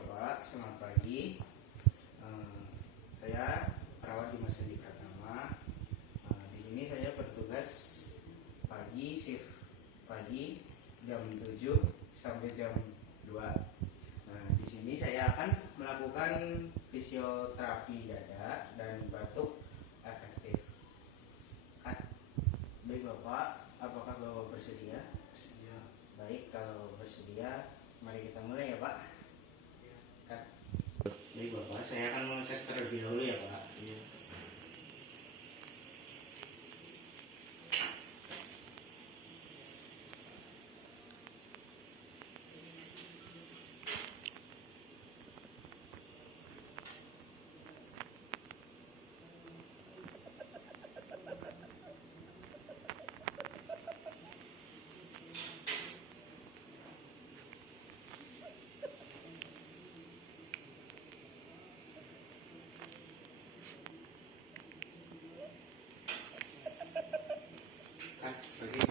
Bapak, selamat pagi. Saya perawat Dimas Andi Pratama. Di sini saya bertugas pagi, shift pagi jam 7 sampai jam 2. Di sini saya akan melakukan fisioterapi dada dan batuk efektif. Baik Bapak, apakah Bapak bersedia? Bersedia. Baik, kalau bersedia, mari kita mulai ya Pak. Baik Bapak, saya akan mengecek terlebih dahulu ya Pak. Iya. Pergi.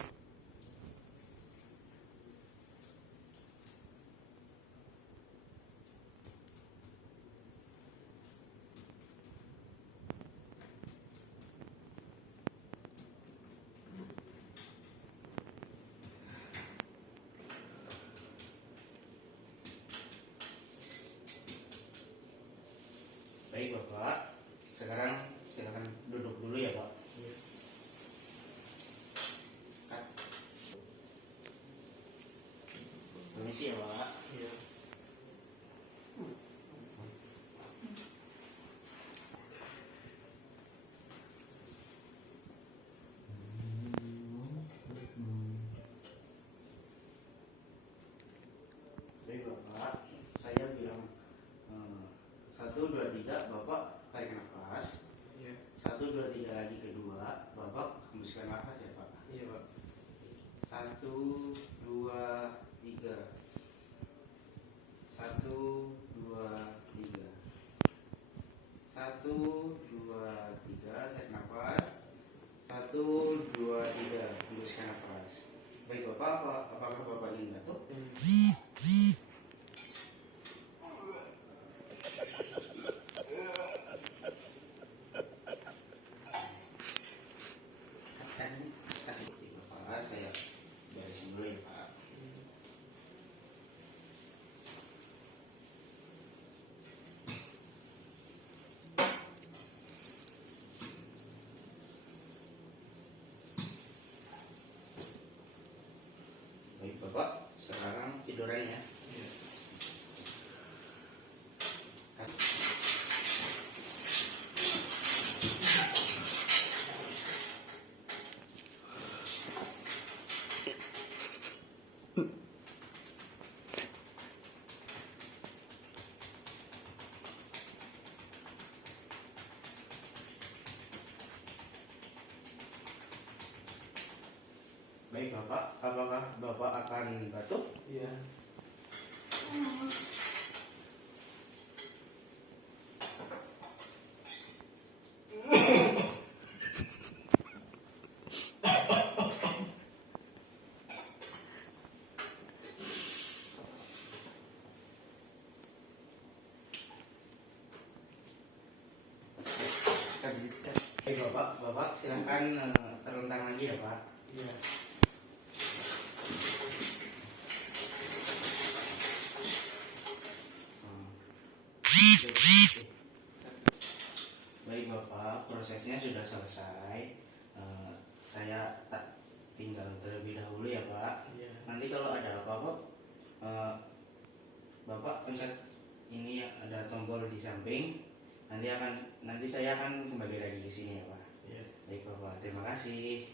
Baik Bapak, sekarang silakan duduk dulu ya Pak. Iya. Permisi ya Pak. Iya. Baik Bapak, saya bilang 1, 2, 3, Bapak tarik nafas. Iya. 1, 2, 3 lagi kedua, Bapak hembuskan nafas ya Pak. Iya, Pak. 1, 2, 3. 1, 2, 3. 1, 2, 3, tarik nafas. 1, 2, 3, hembuskan nafas. Baik Bapak, apakah Bapak ingin batuk? Bapak, saya beresin dulu ya Pak. Baik Bapak, sekarang tiduran ya. Iya. Baik Bapak, apakah Bapak akan batuk? Iya. Baik Bapak silahkan terlentang lagi ya Pak. Iya. Baik Bapak, prosesnya sudah selesai. Saya tak tinggal terlebih dahulu ya Pak. Iya. Nanti kalau ada apa-apa, Bapak pencet ini ada tombol di samping. Nanti saya akan kembali lagi ke sini ya Pak. Iya. Baik Bapak, terima kasih.